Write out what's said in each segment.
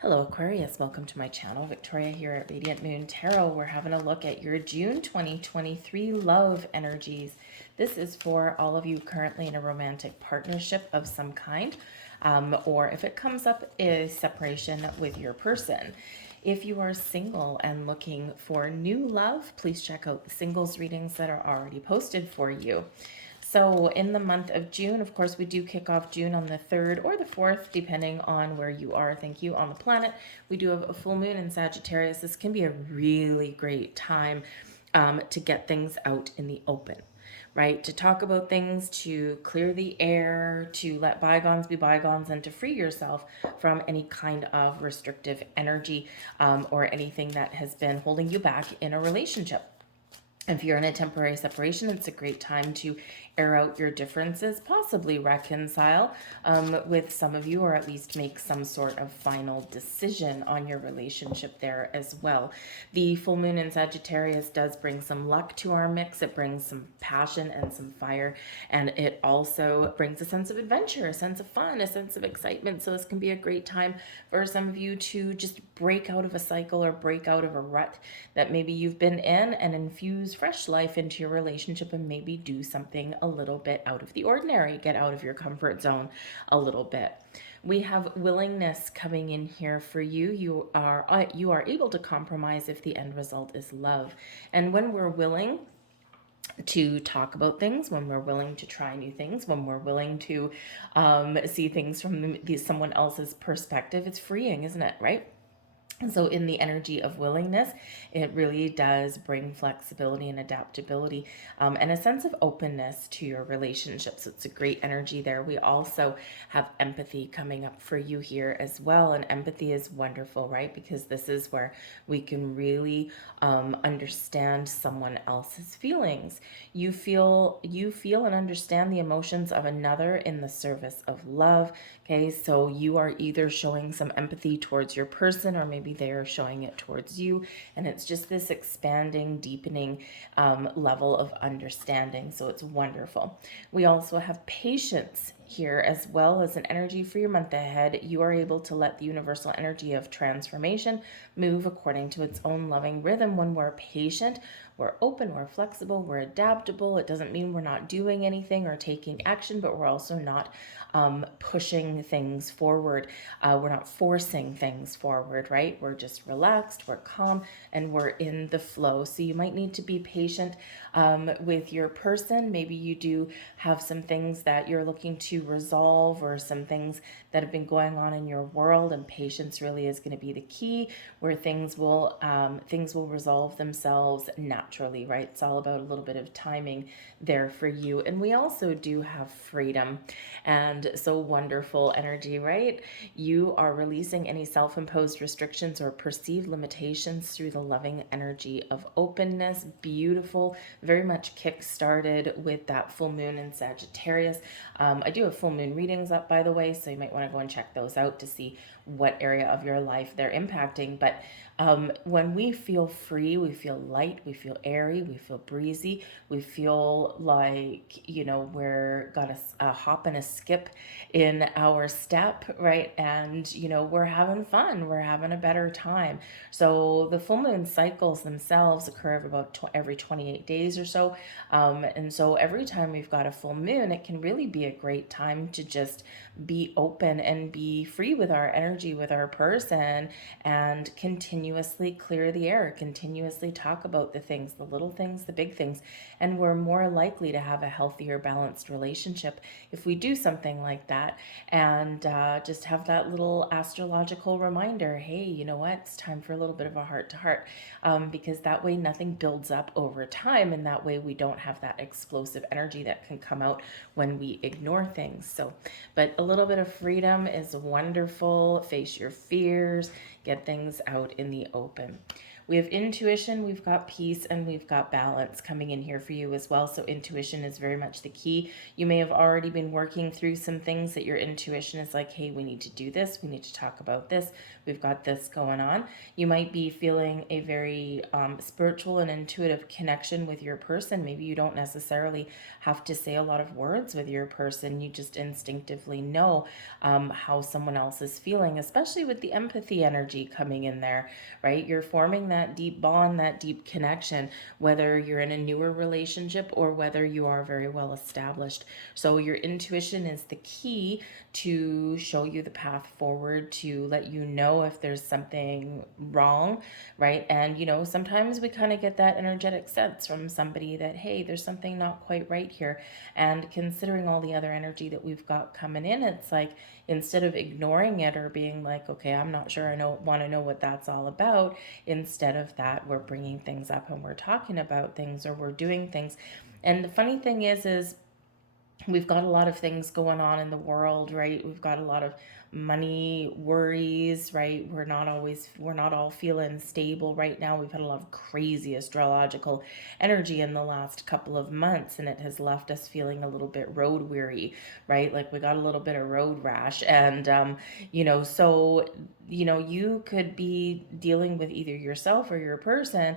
Hello Aquarius, welcome to my channel. Victoria here at Radiant Moon Tarot. We're having a look at your June 2023 love energies. This is for all of you currently in a romantic partnership of some kind, or if it comes up is separation with your person. If you are single and looking for new love, please check out the singles readings that are already posted for you. So in the month of June, of course, we do kick off June on the 3rd or the 4th, depending on where you are. Thank you, on the planet. We do have a full moon in Sagittarius. This can be a really great time to get things out in the open, right? To talk about things, to clear the air, to let bygones be bygones, and to free yourself from any kind of restrictive energy or anything that has been holding you back in a relationship. If you're in a temporary separation, it's a great time to air out your differences, possibly reconcile with some of you, or at least make some sort of final decision on your relationship there as well. The full moon in Sagittarius does bring some luck to our mix. It brings some passion and some fire, and it also brings a sense of adventure, a sense of fun, a sense of excitement. So this can be a great time for some of you to just break out of a cycle or break out of a rut that maybe you've been in and infuse fresh life into your relationship, and maybe do something a little bit out of the ordinary. Get out of your comfort zone a little bit. We have willingness coming in here for you. You are able to compromise if the end result is love. And when we're willing to talk about things, when we're willing to try new things, when we're willing to see things from someone else's perspective, it's freeing, isn't it? Right? And so in the energy of willingness, it really does bring flexibility and adaptability and a sense of openness to your relationships. So it's a great energy there. We also have empathy coming up for you here as well. And empathy is wonderful, right? Because this is where we can really understand someone else's feelings. You feel and understand the emotions of another in the service of love. Okay, so you are either showing some empathy towards your person, or maybe they are showing it towards you, and it's just this expanding, deepening level of understanding. So it's wonderful. We also have patience here as well as an energy for your month ahead. You are able to let the universal energy of transformation move according to its own loving rhythm. When we're patient, we're open, we're flexible, we're adaptable. It doesn't mean we're not doing anything or taking action, but we're also not pushing things forward. We're not forcing things forward, right? We're just relaxed, we're calm, and we're in the flow. So you might need to be patient with your person. Maybe you do have some things that you're looking to resolve, or some things that have been going on in your world, and patience really is going to be the key, where things will resolve themselves naturally, right? It's all about a little bit of timing there for you. And we also do have freedom, and so wonderful energy, right? You are releasing any self-imposed restrictions or perceived limitations through the loving energy of openness. Beautiful, very much kick-started with that full moon in Sagittarius. I do have full moon readings up, by the way, so you might want to go and check those out to see what area of your life they're impacting. But when we feel free, we feel light, we feel airy, we feel breezy, we feel like, we're got a hop and a skip in our step, right? And, we're having fun, we're having a better time. So the full moon cycles themselves occur every 28 days or so. And so every time we've got a full moon, it can really be a great time to just be open and be free with our energy, with our person, and continuously clear the air, continuously talk about the things, the little things, the big things. And we're more likely to have a healthier, balanced relationship if we do something like that, and just have that little astrological reminder, hey, you know what, it's time for a little bit of a heart-to-heart, because that way nothing builds up over time, and that way we don't have that explosive energy that can come out when we ignore things. So, but a little bit of freedom is wonderful. Face your fears, get things out in the open. We have intuition, we've got peace, and we've got balance coming in here for you as well. So intuition is very much the key. You may have already been working through some things that your intuition is like, hey, we need to do this. We need to talk about this. We've got this going on. You might be feeling a very spiritual and intuitive connection with your person. Maybe you don't necessarily have to say a lot of words with your person. You just instinctively know how someone else is feeling, especially with the empathy energy coming in there, right? You're forming that deep bond, that deep connection, whether you're in a newer relationship or whether you are very well established. So your intuition is the key to show you the path forward, to let you know if there's something wrong, right? And, sometimes we kind of get that energetic sense from somebody that, hey, there's something not quite right here. And considering all the other energy that we've got coming in, it's like, instead of ignoring it or being like, okay, I'm not sure, want to know what that's all about. Instead of that, we're bringing things up and we're talking about things, or we're doing things. And the funny thing is we've got a lot of things going on in the world, right? We've got a lot of money worries, right? We're not all feeling stable right now. We've had a lot of crazy astrological energy in the last couple of months, and it has left us feeling a little bit road weary, right? Like we got a little bit of road rash. And you could be dealing with either yourself or your person,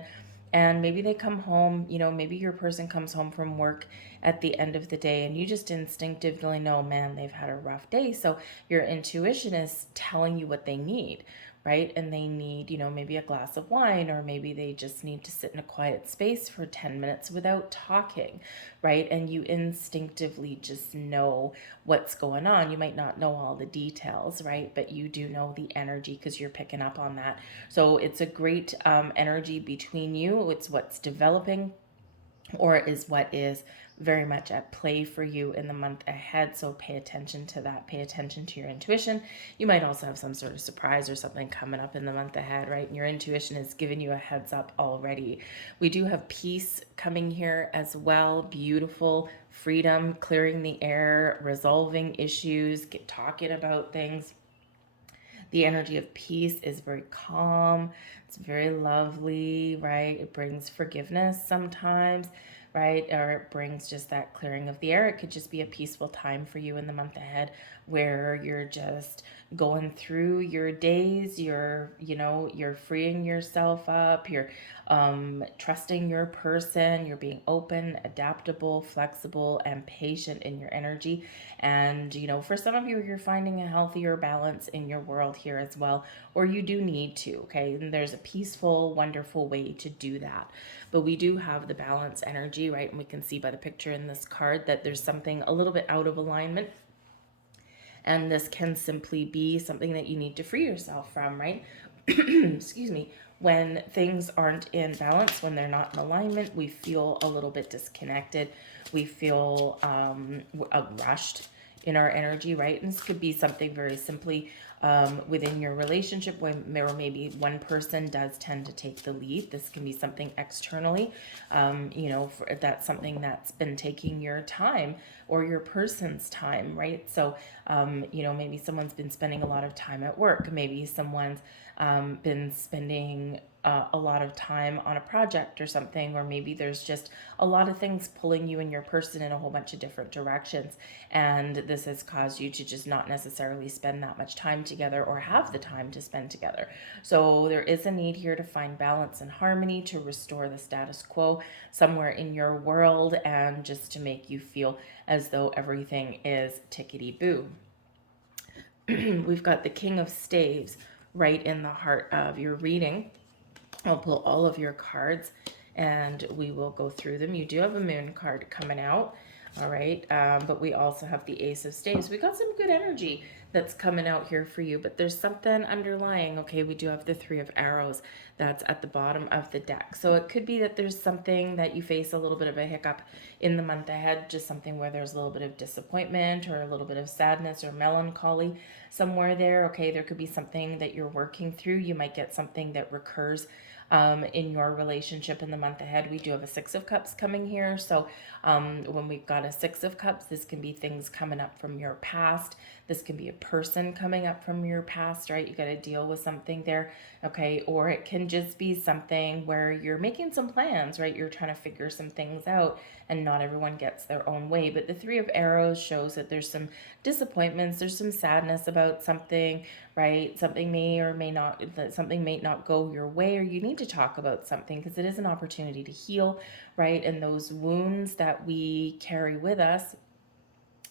and maybe they come home, maybe your person comes home from work at the end of the day, and you just instinctively know, man, they've had a rough day. So your intuition is telling you what they need, right? And they need, maybe a glass of wine, or maybe they just need to sit in a quiet space for 10 minutes without talking, right? And you instinctively just know what's going on. You might not know all the details, right? But you do know the energy because you're picking up on that. So it's a great energy between you. It's what's developing, or is what is very much at play for you in the month ahead. So pay attention to that. Pay attention to your intuition. You might also have some sort of surprise or something coming up in the month ahead, right? And your intuition is giving you a heads up already. We do have peace coming here as well. Beautiful freedom, clearing the air, resolving issues, talking about things. The energy of peace is very calm. It's very lovely, right? It brings forgiveness sometimes, right? Or it brings just that clearing of the air. It could just be a peaceful time for you in the month ahead, where you're just going through your days, you're freeing yourself up, you're trusting your person, you're being open, adaptable, flexible, and patient in your energy. And, for some of you, you're finding a healthier balance in your world here as well, or you do need to, okay? And there's a peaceful, wonderful way to do that. But we do have the balance energy, right? And we can see by the picture in this card that there's something a little bit out of alignment. And this can simply be something that you need to free yourself from, right? Excuse me. When things aren't in balance, when they're not in alignment, we feel a little bit disconnected. We feel rushed in our energy, right? And this could be something very simply within your relationship, when maybe one person does tend to take the lead. This can be something externally, that's something that's been taking your time or your person's time, right? So, maybe someone's been spending a lot of time at work. Maybe someone's been spending a lot of time on a project or something, or maybe there's just a lot of things pulling you and your person in a whole bunch of different directions, and this has caused you to just not necessarily spend that much time together or have the time to spend together. So there is a need here to find balance and harmony, to restore the status quo somewhere in your world, and just to make you feel as though everything is tickety-boo. We've got the King of Staves right in the heart of your reading. I'll pull all of your cards and we will go through them. You do have a moon card coming out, all right? But we also have the Ace of Staves. We got some good energy that's coming out here for you, but there's something underlying. Okay, we do have the Three of Arrows that's at the bottom of the deck. So it could be that there's something that you face a little bit of a hiccup in the month ahead, just something where there's a little bit of disappointment or a little bit of sadness or melancholy somewhere there. Okay, there could be something that you're working through. You might get something that recurs in your relationship in the month ahead. We do have a Six of Cups coming here. So when we've got a Six of Cups, this can be things coming up from your past. This can be a person coming up from your past, right? You got to deal with something there, okay? Or it can just be something where you're making some plans, right? You're trying to figure some things out, and not everyone gets their own way. But the Three of Arrows shows that there's some disappointments, there's some sadness about something, right? Something may or may not, something may not go your way, or you need to talk about something because it is an opportunity to heal, right? And those wounds that we carry with us,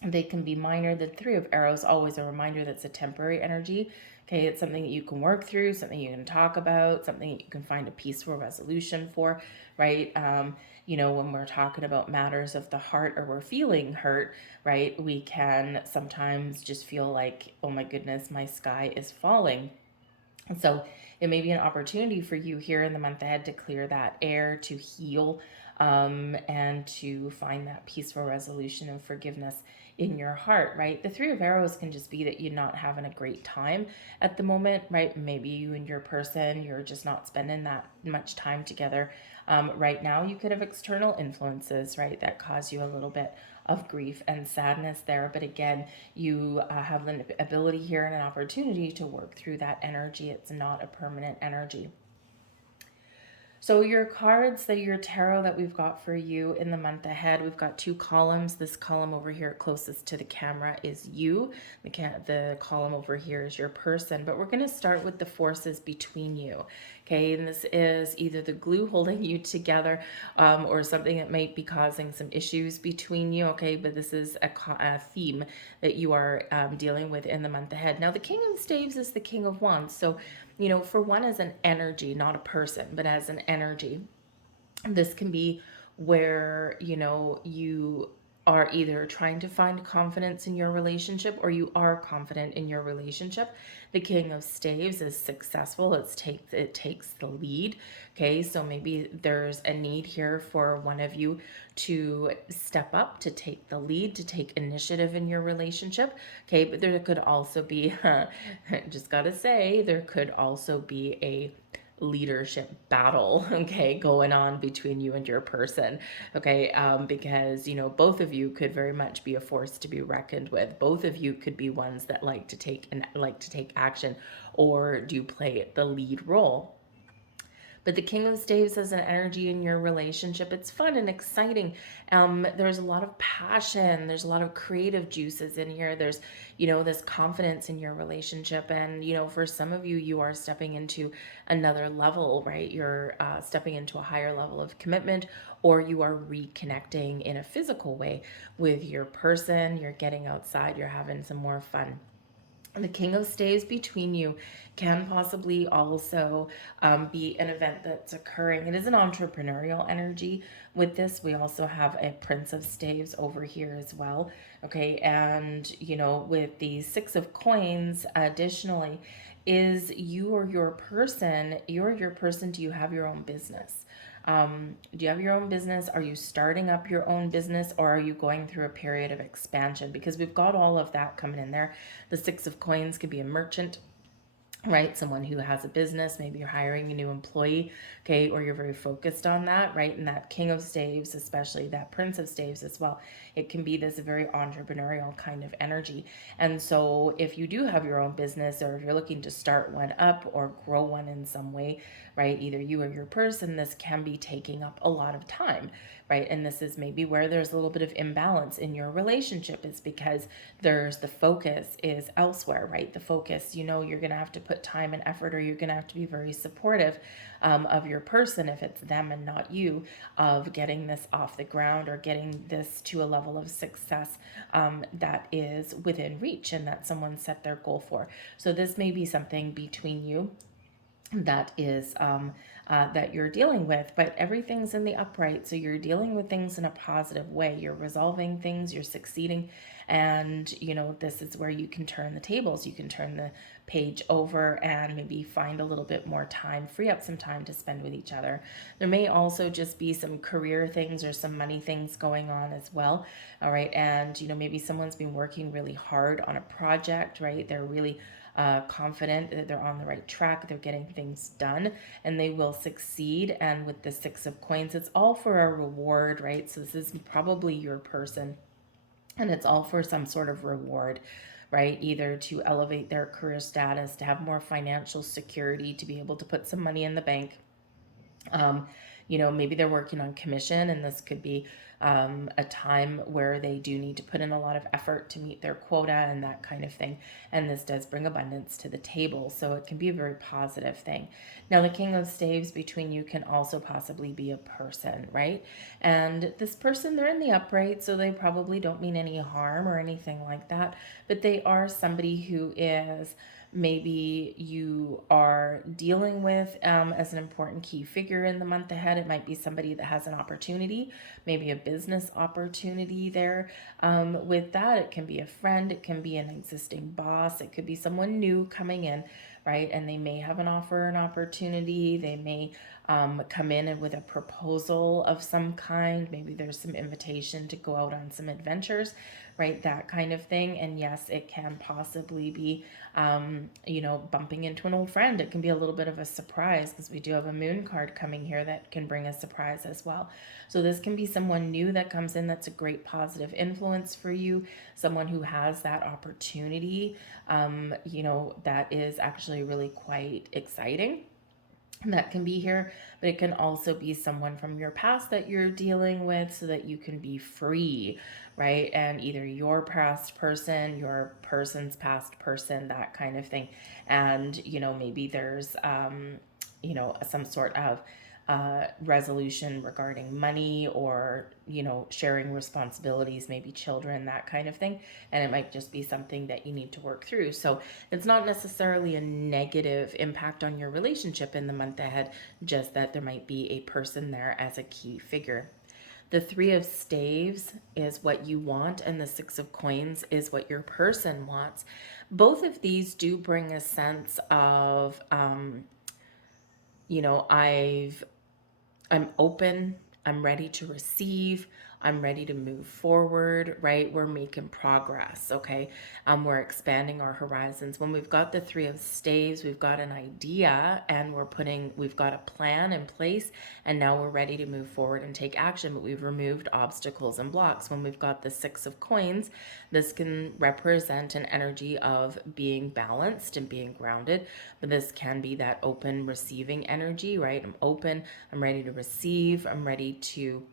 they can be minor. The Three of Arrows, always a reminder that's a temporary energy. Okay, it's something that you can work through, something you can talk about, something that you can find a peaceful resolution for, right? When we're talking about matters of the heart or we're feeling hurt, right, we can sometimes just feel like, oh my goodness, my sky is falling. And so it may be an opportunity for you here in the month ahead to clear that air, to heal, and to find that peaceful resolution and forgiveness in your heart, right? The Three of Arrows can just be that you're not having a great time at the moment, right? Maybe you and your person, you're just not spending that much time together. Right now, you could have external influences, right, that cause you a little bit of grief and sadness there. But again, you have an ability here and an opportunity to work through that energy. It's not a permanent energy. So your cards, your tarot that we've got for you in the month ahead, we've got two columns. This column over here closest to the camera is you. The column over here is your person. But we're going to start with the forces between you. Okay, and this is either the glue holding you together or something that might be causing some issues between you. Okay, but this is a theme that you are dealing with in the month ahead. Now, the King of Staves is the King of Wands. So, for one as an energy, not a person, but as an energy, this can be where, you are either trying to find confidence in your relationship or you are confident in your relationship. The King of Staves is successful. It takes the lead. Okay, so maybe there's a need here for one of you to step up, to take the lead, to take initiative in your relationship. Okay, but there could also be, just gotta say, there could also be a leadership battle, okay, going on between you and your person, okay, because both of you could very much be a force to be reckoned with. Both of you could be ones that like to take action or do play the lead role. But the King of Staves has an energy in your relationship. It's fun and exciting. There's a lot of passion. There's a lot of creative juices in here. There's, this confidence in your relationship. And, for some of you, you are stepping into another level, right? You're stepping into a higher level of commitment, or you are reconnecting in a physical way with your person. You're getting outside. You're having some more fun. The King of Staves between you can possibly also be an event that's occurring. It is an entrepreneurial energy with this. We also have a Prince of Staves over here as well. Okay, and with the Six of Coins, additionally, is you or your person, do you have your own business? Do you have your own business? Are you starting up your own business, or are you going through a period of expansion? Because we've got all of that coming in there. The Six of Coins could be a merchant, right? Someone who has a business, maybe you're hiring a new employee, okay, or you're very focused on that, right? And that King of Staves, especially that Prince of Staves as well, it can be this very entrepreneurial kind of energy. And so if you do have your own business, or if you're looking to start one up or grow one in some way, right, either you or your person, this can be taking up a lot of time, right? And this is maybe where there's a little bit of imbalance in your relationship. It's because the focus is elsewhere, right? The focus, you're going to have to put time and effort, or you're going to have to be very supportive of your person, if it's them and not you, of getting this off the ground or getting this to a level of success that is within reach and that someone set their goal for. So this may be something between you that is that you're dealing with, but everything's in the upright. So you're dealing with things in a positive way. You're resolving things, you're succeeding. And, this is where you can turn the tables. You can turn the page over and maybe find a little bit more time, free up some time to spend with each other. There may also just be some career things or some money things going on as well. All right. And, maybe someone's been working really hard on a project, right? They're really confident that they're on the right track, they're getting things done, and they will succeed. And with the Six of Coins, it's all for a reward, right? So this is probably your person, and it's all for some sort of reward, right? Either to elevate their career status, to have more financial security, to be able to put some money in the bank. Maybe they're working on commission, and this could be a time where they do need to put in a lot of effort to meet their quota and that kind of thing. And this does bring abundance to the table, so it can be a very positive thing. Now, the King of Staves between you can also possibly be a person, right? And this person, they're in the upright, so they probably don't mean any harm or anything like that, but they are somebody who is maybe you are dealing with as an important key figure in the month ahead. It might be somebody that has an opportunity, maybe a business opportunity there. With that, it can be a friend, it can be an existing boss, it could be someone new coming in, right? And they may have an offer, an opportunity. They may come in with a proposal of some kind. Maybe there's some invitation to go out on some adventures, right? That kind of thing. And yes, it can possibly be, bumping into an old friend. It can be a little bit of a surprise, because we do have a moon card coming here that can bring a surprise as well. So this can be someone new that comes in that's a great positive influence for you, someone who has that opportunity, that is actually really quite exciting. That can be here, but it can also be someone from your past that you're dealing with, so that you can be free, right? And either your past person, your person's past person, that kind of thing. And, maybe there's, some sort of resolution regarding money, or sharing responsibilities, maybe children, that kind of thing. And it might just be something that you need to work through. So it's not necessarily a negative impact on your relationship in the month ahead, just that there might be a person there as a key figure. The Three of Staves is what you want, and the Six of Coins is what your person wants. Both of these do bring a sense of, I'm open, I'm ready to receive, I'm ready to move forward, right? We're making progress, okay? We're expanding our horizons. When we've got the Three of Staves, we've got an idea, and we've got a plan in place, and now we're ready to move forward and take action, but we've removed obstacles and blocks. When we've got the Six of Coins, this can represent an energy of being balanced and being grounded, but this can be that open receiving energy, right? I'm open, I'm ready to receive, I'm ready to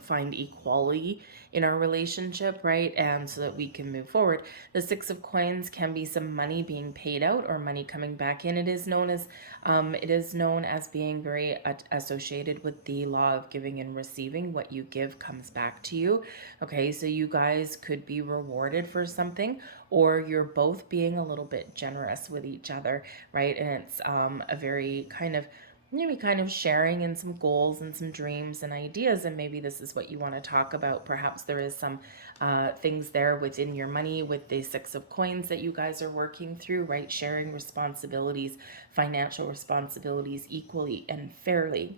find equality in our relationship, right? And so that we can move forward. The Six of Coins can be some money being paid out or money coming back in. It is known as being very associated with the law of giving and receiving. What you give comes back to you. Okay, so you guys could be rewarded for something, or you're both being a little bit generous with each other, right? And it's a very kind of sharing in some goals and some dreams and ideas, and maybe this is what you want to talk about. Perhaps there is some things there within your money with the Six of Coins that you guys are working through, right? Sharing responsibilities, financial responsibilities equally and fairly.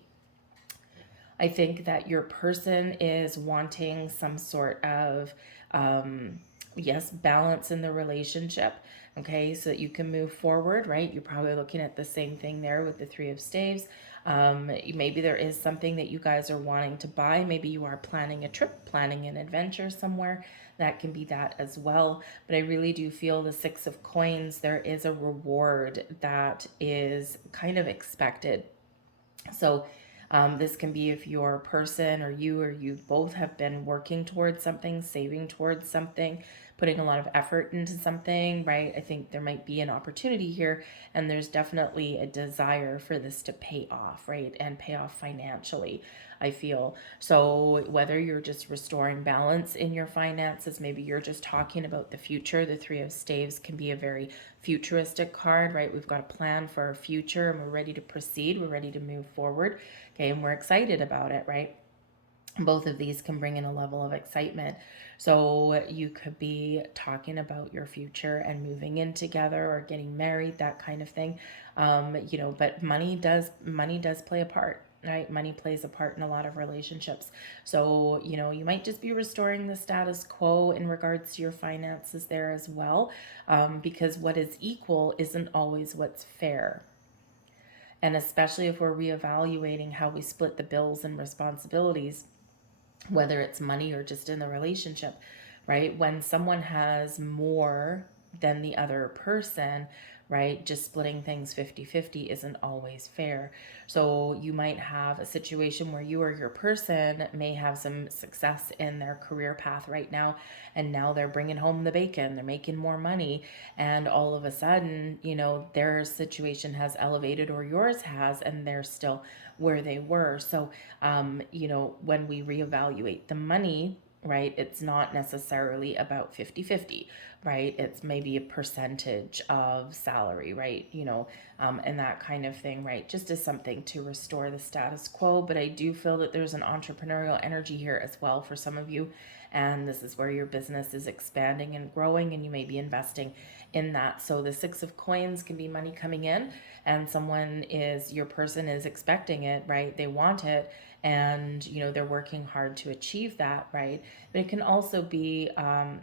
I think that your person is wanting some sort of, balance in the relationship. Okay, so that you can move forward, right? You're probably looking at the same thing there with the Three of Staves. Maybe there is something that you guys are wanting to buy. Maybe you are planning a trip, planning an adventure somewhere. That can be that as well. But I really do feel the Six of Coins, there is a reward that is kind of expected. So this can be if your person or you both have been working towards something, saving towards something, putting a lot of effort into something, right? I think there might be an opportunity here, and there's definitely a desire for this to pay off, right? And pay off financially, I feel. So whether you're just restoring balance in your finances, maybe you're just talking about the future. The Three of Staves can be a very futuristic card, right? We've got a plan for our future, and we're ready to proceed. We're ready to move forward, okay? And we're excited about it, right? Both of these can bring in a level of excitement. So you could be talking about your future and moving in together or getting married, that kind of thing. But money does play a part, right? Money plays a part in a lot of relationships. So, you might just be restoring the status quo in regards to your finances there as well, because what is equal isn't always what's fair. And especially if we're reevaluating how we split the bills and responsibilities, whether it's money or just in the relationship, right? When someone has more than the other person, right, just splitting things 50-50 isn't always fair. So you might have a situation where you or your person may have some success in their career path right now, and now they're bringing home the bacon, they're making more money, and all of a sudden, their situation has elevated or yours has, and they're still where they were. So, when we reevaluate the money, right, it's not necessarily about 50-50, right? It's maybe a percentage of salary, right? And that kind of thing, right? Just as something to restore the status quo. But I do feel that there's an entrepreneurial energy here as well for some of you. And this is where your business is expanding and growing, and you may be investing in that. So the Six of Coins can be money coming in, and your person is expecting it, right? They want it, and they're working hard to achieve that, right? But it can also be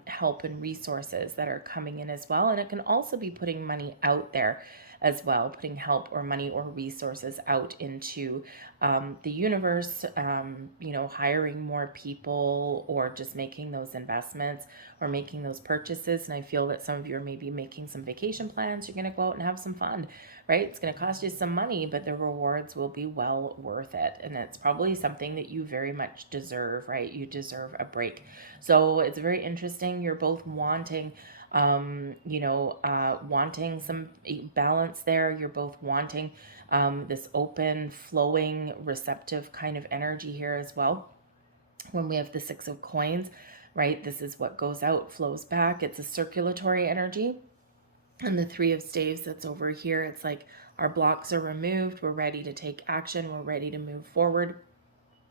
help and resources that are coming in as well, and it can also be putting money out there as well, putting help or money or resources out into the universe, hiring more people, or just making those investments or making those purchases. And I feel that some of you are maybe making some vacation plans. You're going to go out and have some fun, right? It's going to cost you some money, but the rewards will be well worth it. And it's probably something that you very much deserve, right? You deserve a break. So it's very interesting. You're both wanting some balance there. You're both wanting this open, flowing, receptive kind of energy here as well. When we have the Six of Coins, right, this is what goes out, flows back. It's a circulatory energy. And the Three of Staves that's over here, it's like our blocks are removed. We're ready to take action. We're ready to move forward.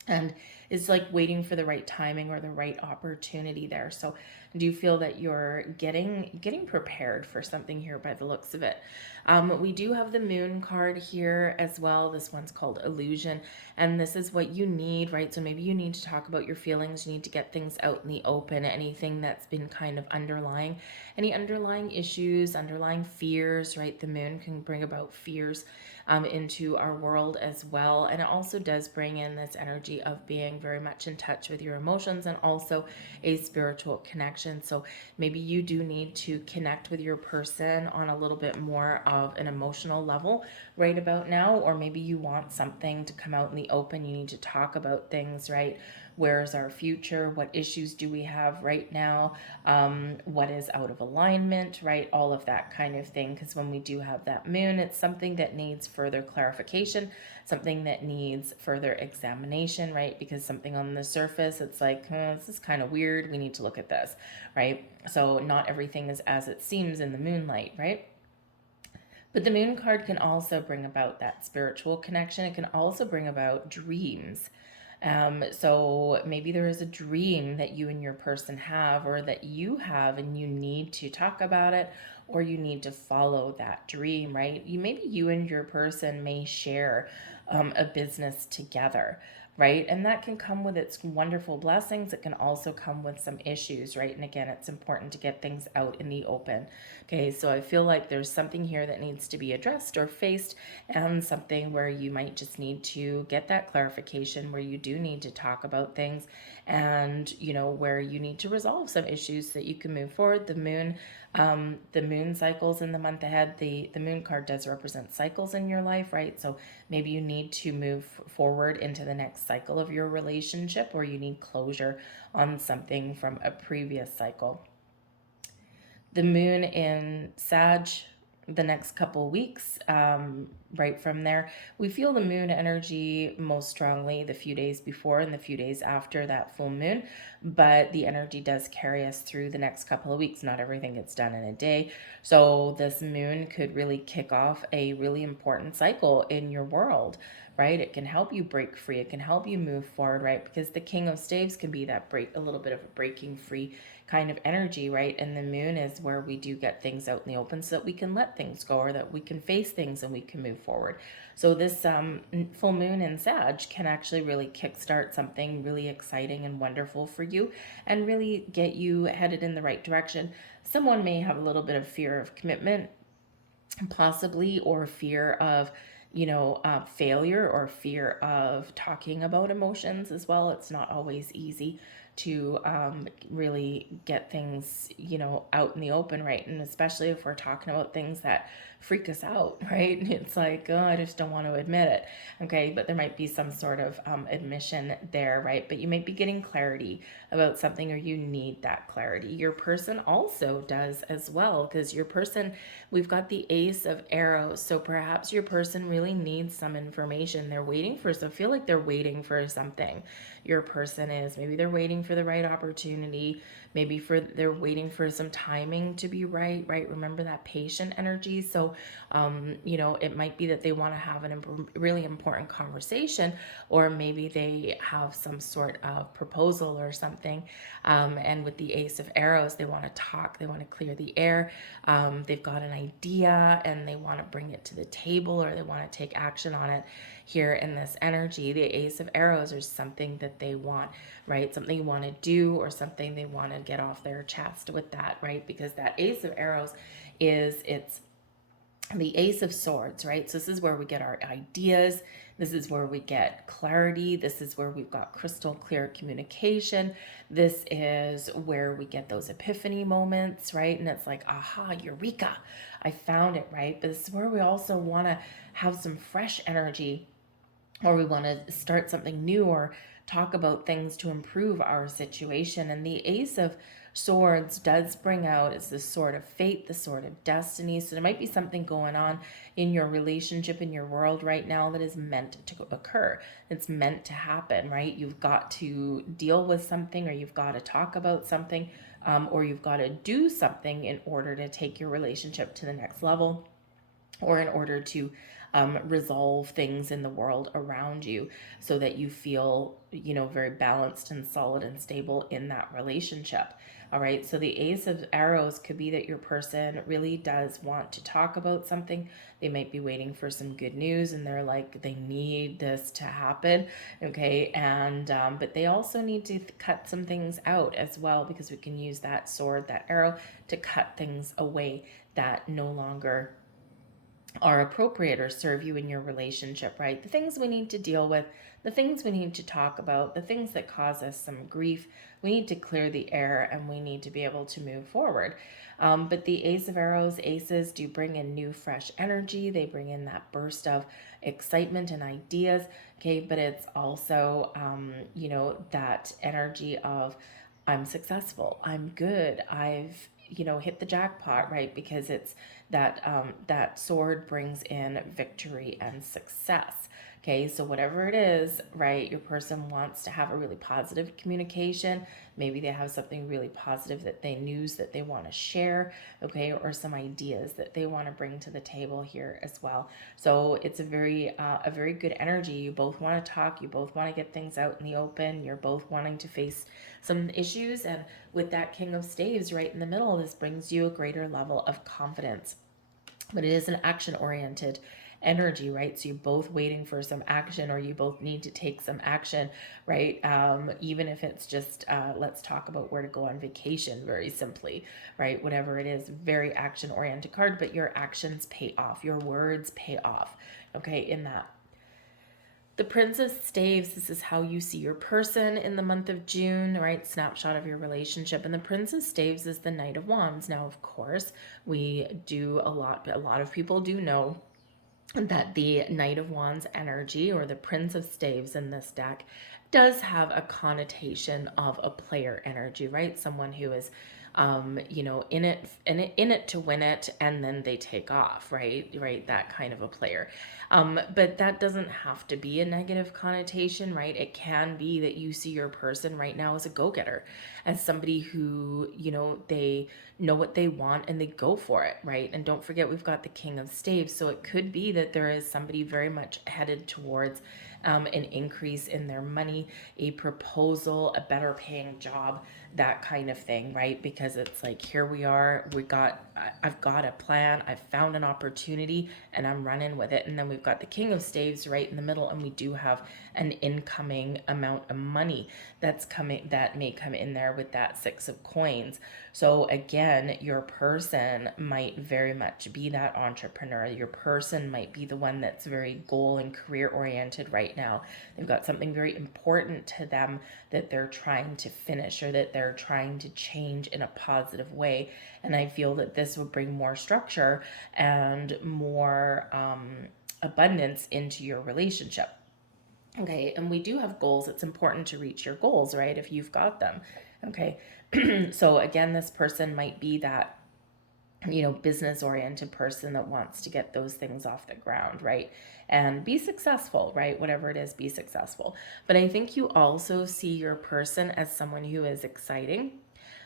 And it's like waiting for the right timing or the right opportunity there. So do you feel that you're getting prepared for something here by the looks of it? We do have the Moon card here as well. This one's called Illusion, and this is what you need, right? So maybe you need to talk about your feelings. You need to get things out in the open, anything that's been kind of any underlying issues, underlying fears, right? The Moon can bring about fears into our world as well. And it also does bring in this energy of being very much in touch with your emotions and also a spiritual connection. So maybe you do need to connect with your person on a little bit more of an emotional level right about now, or maybe you want something to come out in the open. You need to talk about things, right? Where's our future? What issues do we have right now? What is out of alignment, right? All of that kind of thing. Because when we do have that moon, it's something that needs further clarification, something that needs further examination, right? Because something on the surface, it's like, this is kind of weird. We need to look at this, right? So not everything is as it seems in the moonlight, right? But the moon card can also bring about that spiritual connection. It can also bring about dreams. So maybe there is a dream that you and your person have, or that you have, and you need to talk about it, or you need to follow that dream, right? Maybe you and your person may share a business together, right? And that can come with its wonderful blessings. It can also come with some issues, right? And again, it's important to get things out in the open. Okay, so I feel like there's something here that needs to be addressed or faced, and something where you might just need to get that clarification, where you do need to talk about things, and where you need to resolve some issues so that you can move forward. The moon cycles in the month ahead. The moon card does represent cycles in your life, right? So maybe you need to move forward into the next cycle of your relationship, or you need closure on something from a previous cycle. The moon in Sag the next couple weeks, right from there. We feel the moon energy most strongly the few days before and the few days after that full moon, but the energy does carry us through the next couple of weeks. Not everything gets done in a day. So this moon could really kick off a really important cycle in your world, right? It can help you break free. It can help you move forward, right? Because the King of Staves can be that a little bit of a breaking free kind of energy, right? And the moon is where we do get things out in the open so that we can let things go, or that we can face things and we can move forward. So this full moon in Sag can actually really kickstart something really exciting and wonderful for you and really get you headed in the right direction. Someone may have a little bit of fear of commitment, possibly, or fear of failure, or fear of talking about emotions as well. It's not always easy to really get things out in the open, right? And especially if we're talking about things that freak us out, right? It's like, oh, I just don't want to admit it. Okay, but there might be some sort of admission there, right? But you might be getting clarity about something, or you need that clarity. Your person also does as well, because your person, we've got the Ace of Arrows. So perhaps your person really needs some information. They're waiting for, so feel like they're waiting for something. Your person is, maybe they're waiting for the right opportunity. Maybe they're waiting for some timing to be right? Remember that patient energy. So, it might be that they want to have a really important conversation, or maybe they have some sort of proposal or something. And with the Ace of Arrows, they want to talk, they want to clear the air. They've got an idea and they want to bring it to the table, or they want to take action on it. Here in this energy, the Ace of Arrows is something that they want, right? Something you want to do, or something they want to get off their chest with that, right? Because that Ace of Arrows it's the Ace of Swords, right? So this is where we get our ideas. This is where we get clarity. This is where we've got crystal clear communication. This is where we get those epiphany moments, right? And it's like, aha, eureka, I found it, right? But this is where we also want to have some fresh energy, or we want to start something new, or talk about things to improve our situation. And the Ace of Swords does bring out, is the sword of fate, the sword of destiny. So there might be something going on in your relationship, in your world right now, that is meant to occur. It's meant to happen, right? You've got to deal with something, or you've got to talk about something, or you've got to do something in order to take your relationship to the next level, or in order to resolve things in the world around you, so that you feel, very balanced and solid and stable in that relationship. All right. So the Ace of Arrows could be that your person really does want to talk about something. They might be waiting for some good news, and they're like, they need this to happen. Okay. And, but they also need to cut some things out as well, because we can use that sword, that arrow, to cut things away that no longer are appropriate or serve you in your relationship, right? The things we need to deal with, the things we need to talk about, the things that cause us some grief, we need to clear the air, and we need to be able to move forward. But the Ace of Arrows, aces do bring in new, fresh energy. They bring in that burst of excitement and ideas. Okay. But it's also, that energy of, I'm successful, I'm good, I've hit the jackpot, right? Because it's that sword brings in victory and success. Okay, so whatever it is, right, your person wants to have a really positive communication. Maybe they have something really positive that news that they want to share, okay, or some ideas that they want to bring to the table here as well. So it's a very good energy. You both want to talk. You both want to get things out in the open. You're both wanting to face some issues, and with that King of Staves right in the middle, this brings you a greater level of confidence. But it is an action-oriented energy, right? So you're both waiting for some action, or you both need to take some action, right? Even if it's just, let's talk about where to go on vacation, very simply, right? Whatever it is, very action-oriented card, but your actions pay off. Your words pay off, okay, in that. The Prince of Staves, this is how you see your person in the month of June, right? Snapshot of your relationship. And the Prince of Staves is the Knight of Wands. Now, of course, we do a lot of people do know that the Knight of Wands energy, or the Prince of Staves in this deck, does have a connotation of a player energy, right? Someone who is, in it to win it, and then they take off, right? Right, that kind of a player. But that doesn't have to be a negative connotation, right? It can be that you see your person right now as a go-getter, as somebody who, they know what they want and they go for it, right? And don't forget, we've got the King of Staves, so it could be that there is somebody very much headed towards an increase in their money, a proposal, a better paying job, that kind of thing, right? Because it's like, here we are, I've got a plan, I've found an opportunity, and I'm running with it. And then we've got the King of Staves right in the middle, and we do have an incoming amount of money that may come in there with that Six of Coins. So again, your person might very much be that entrepreneur. Your person might be the one that's very goal and career oriented right now. They've got something very important to them that they're trying to finish, or that they're trying to change in a positive way. And I feel that this would bring more structure and more abundance into your relationship. Okay, and we do have goals. It's important to reach your goals, right? If you've got them. Okay, so again, this person might be that, business oriented person that wants to get those things off the ground, right? And be successful, right? Whatever it is, be successful. But I think you also see your person as someone who is exciting,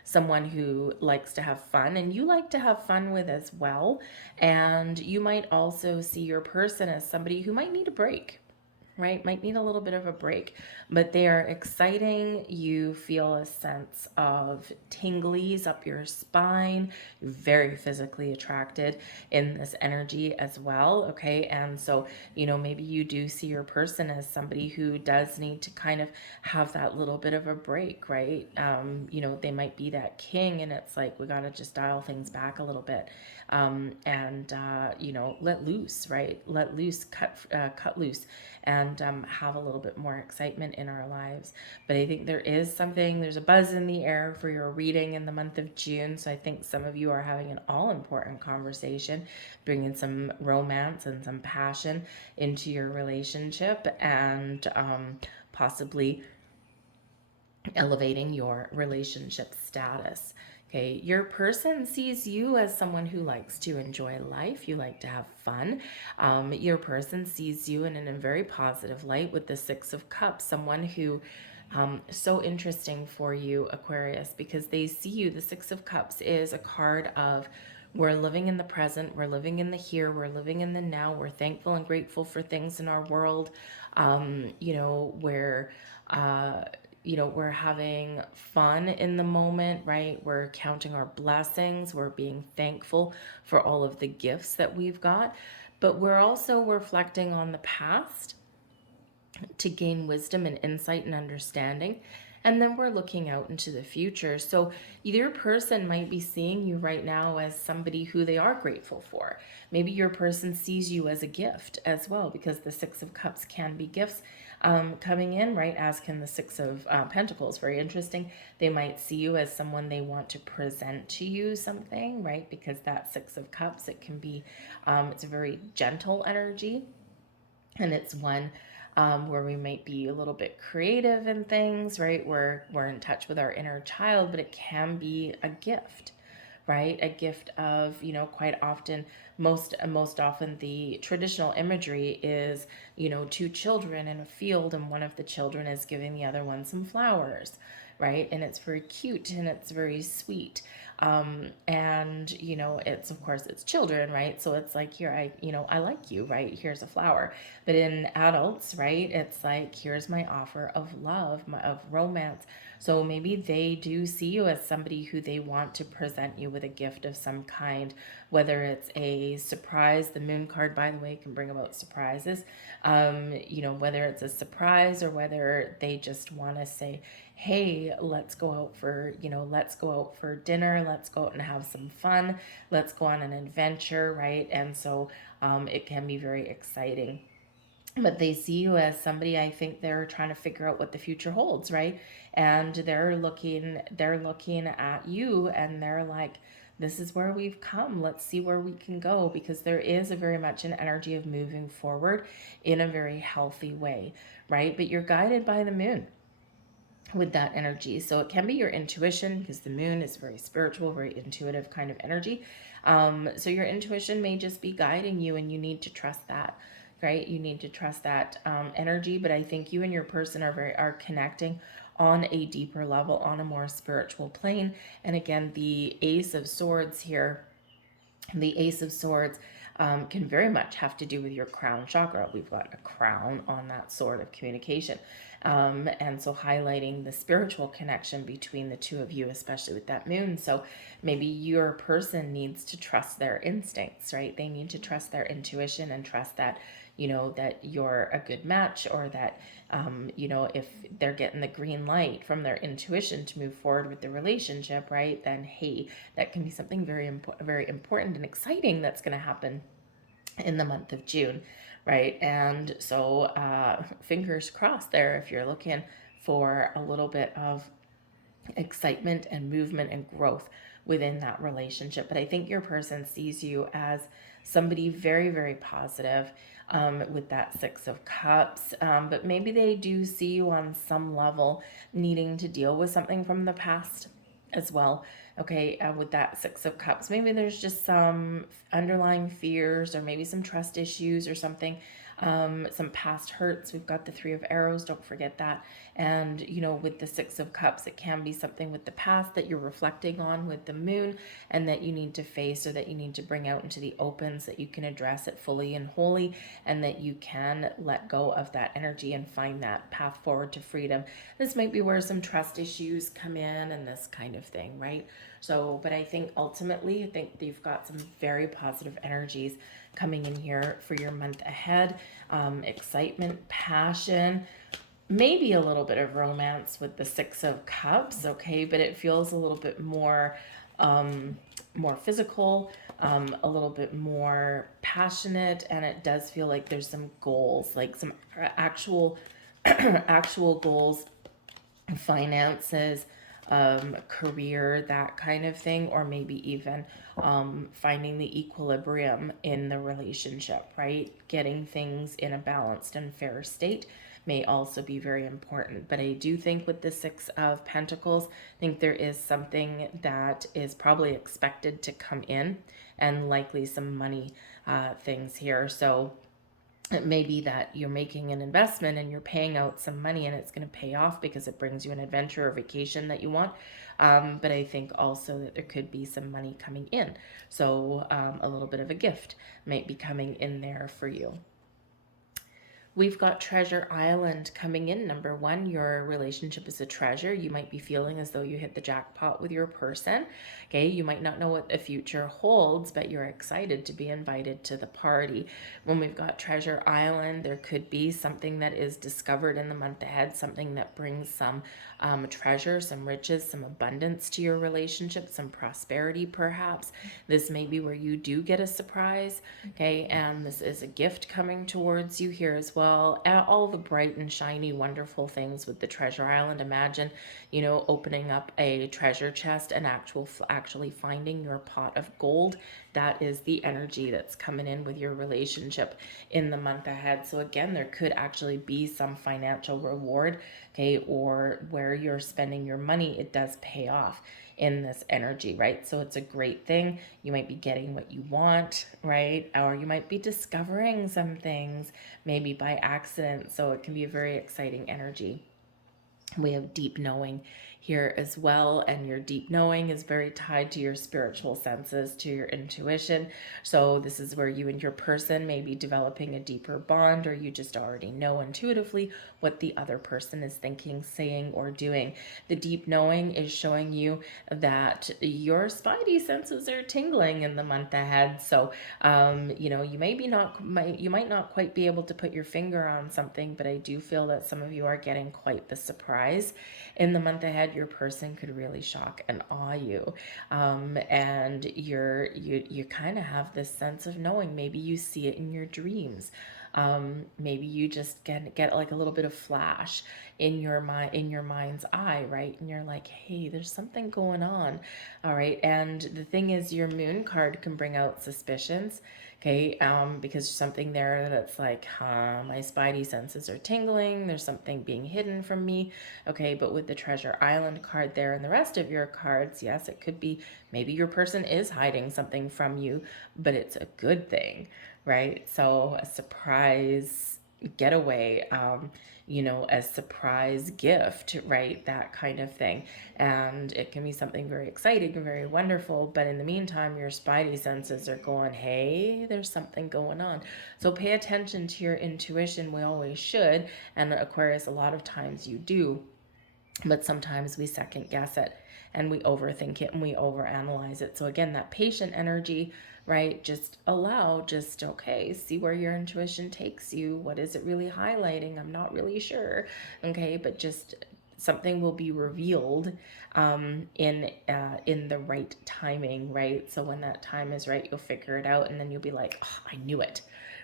someone who likes to have fun, and you like to have fun with as well. And you might also see your person as somebody who might need a break, right? Might need a little bit of a break, but they are exciting. You feel a sense of tinglies up your spine, very physically attracted in this energy as well. Okay. And so, maybe you do see your person as somebody who does need to kind of have that little bit of a break, right? They might be that king, and it's like, we got to just dial things back a little bit. Let loose, right? Let loose, cut loose, and have a little bit more excitement in our lives. But I think there's a buzz in the air for your reading in the month of June. So I think some of you are having an all important conversation, bringing some romance and some passion into your relationship, and possibly elevating your relationship status. Okay, your person sees you as someone who likes to enjoy life. You like to have fun. Your person sees you in a very positive light with the Six of Cups, someone who so interesting for you, Aquarius, because they see you. The Six of Cups is a card of, we're living in the present, we're living in the here, we're living in the now, we're thankful and grateful for things in our world. Where we're having fun in the moment, right? We're counting our blessings. We're being thankful for all of the gifts that we've got. But we're also reflecting on the past to gain wisdom and insight and understanding. And then we're looking out into the future. So your person might be seeing you right now as somebody who they are grateful for. Maybe your person sees you as a gift as well, because the Six of Cups can be gifts coming in, right? As can the Six of Pentacles. Very interesting. They might see you as someone they want to present to you something, right? Because that Six of Cups, it can be, it's a very gentle energy. And it's one where we might be a little bit creative in things, right? We're in touch with our inner child, but it can be a gift, right? A gift of, quite often, most often the traditional imagery is, two children in a field, and one of the children is giving the other one some flowers, right? And it's very cute and it's very sweet. And it's, of course, it's children, right? So it's like, here, I like you, right? Here's a flower. But in adults, right, it's like, here's my offer of love, of romance. So maybe they do see you as somebody who they want to present you with a gift of some kind, whether it's a surprise. The moon card, by the way, can bring about surprises. Whether it's a surprise, or whether they just want to say, hey, let's go out for dinner. Let's go out and have some fun. Let's go on an adventure, right? And so it can be very exciting. But they see you as somebody, I think they're trying to figure out what the future holds, right? And they're looking at you, and they're like, this is where we've come. Let's see where we can go, because there is a very much an energy of moving forward in a very healthy way, right? But you're guided by the moon with that energy. So it can be your intuition, because the moon is very spiritual, very intuitive kind of energy. So your intuition may just be guiding you, and you need to trust that, right? You need to trust that energy. But I think you and your person are connecting on a deeper level, on a more spiritual plane. And again, the Ace of Swords here, the Ace of Swords can very much have to do with your crown chakra. We've got a crown on that sword of communication. And so highlighting the spiritual connection between the two of you, especially with that moon. So maybe your person needs to trust their instincts, right? They need to trust their intuition and trust that, that you're a good match, or that, if they're getting the green light from their intuition to move forward with the relationship, right? Then, hey, that can be something very important and exciting that's going to happen in the month of June, right? And so fingers crossed there if you're looking for a little bit of excitement and movement and growth within that relationship. But I think your person sees you as somebody very, very positive with that Six of Cups. But maybe they do see you on some level needing to deal with something from the past as well. Okay, with that Six of Cups, maybe there's just some underlying fears, or maybe some trust issues or something, some past hurts. We've got the Three of Arrows, don't forget that. And, with the Six of Cups, it can be something with the past that you're reflecting on with the moon, and that you need to face, or that you need to bring out into the open, so that you can address it fully and wholly, and that you can let go of that energy and find that path forward to freedom. This might be where some trust issues come in and this kind of thing, right? So, but I think ultimately, I think you've got some very positive energies coming in here for your month ahead. Excitement, passion, maybe a little bit of romance with the Six of Cups, okay? But it feels a little bit more, more physical, a little bit more passionate, and it does feel like there's some goals, like some actual, actual goals, finances, career, that kind of thing, or maybe even finding the equilibrium in the relationship, right? Getting things in a balanced and fair state may also be very important. But I do think with the Six of Pentacles, I think there is something that is probably expected to come in, and likely some money things here. So it may be that you're making an investment and you're paying out some money, and it's going to pay off because it brings you an adventure or vacation that you want. But I think also that there could be some money coming in. So a little bit of a gift might be coming in there for you. We've got Treasure Island coming in. Number one, your relationship is a treasure. You might be feeling as though you hit the jackpot with your person. Okay, you might not know what the future holds, but you're excited to be invited to the party. When we've got Treasure Island, there could be something that is discovered in the month ahead, something that brings some treasure, some riches, some abundance to your relationship, some prosperity perhaps. This may be where you do get a surprise, okay, and this is a gift coming towards you here as well. All the bright and shiny, wonderful things with the Treasure Island. Imagine, opening up a treasure chest and actually finding your pot of gold. That is the energy that's coming in with your relationship in the month ahead. So again, there could actually be some financial reward, okay, or where you're spending your money, it does pay off in this energy, right? So it's a great thing. You might be getting what you want, right? Or you might be discovering some things maybe by accident. So it can be a very exciting energy. We have deep knowing here as well, and your deep knowing is very tied to your spiritual senses, to your intuition. So this is where you and your person may be developing a deeper bond, or you just already know intuitively what the other person is thinking, saying, or doing. The deep knowing is showing you that your spidey senses are tingling in the month ahead. So you might not quite be able to put your finger on something, but I do feel that some of you are getting quite the surprise in the month ahead. Your person could really shock and awe you, and you kind of have this sense of knowing. Maybe you see it in your dreams. Maybe you just get like a little bit of flash in your mind, in your mind's eye, right? And you're like, hey, there's something going on. All right. And the thing is, your moon card can bring out suspicions. Okay, because there's something there that's like, my spidey senses are tingling. There's something being hidden from me. Okay, but with the Treasure Island card there and the rest of your cards, yes, it could be maybe your person is hiding something from you, but it's a good thing, right? So a surprise getaway, a surprise gift, right? That kind of thing. And it can be something very exciting and very wonderful. But in the meantime, your spidey senses are going, hey, there's something going on. So pay attention to your intuition. We always should. And Aquarius, a lot of times you do. But sometimes we second guess it and we overthink it and we overanalyze it. So again, that patient energy, right? Just allow, okay, see where your intuition takes you. What is it really highlighting? I'm not really sure. Okay, but just something will be revealed in the right timing, right? So when that time is right, you'll figure it out, and then you'll be like, oh, I knew it,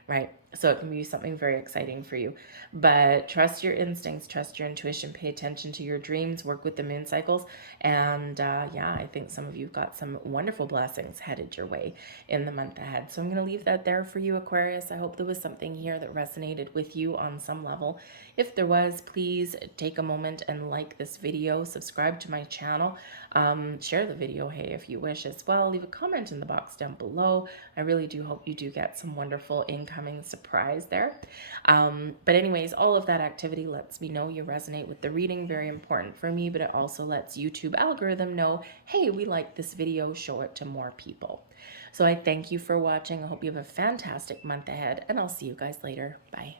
right? So it can be something very exciting for you. But trust your instincts, trust your intuition, pay attention to your dreams, work with the moon cycles. And I think some of you have got some wonderful blessings headed your way in the month ahead. So I'm going to leave that there for you, Aquarius. I hope there was something here that resonated with you on some level. If there was, please take a moment and like this video, subscribe to my channel, share the video, hey, if you wish as well. Leave a comment in the box down below. I really do hope you do get some wonderful incoming surprise there. But anyways, all of that activity lets me know you resonate with the reading. Very important for me, but it also lets YouTube algorithm know, hey, we like this video, show it to more people. So I thank you for watching. I hope you have a fantastic month ahead, and I'll see you guys later. Bye.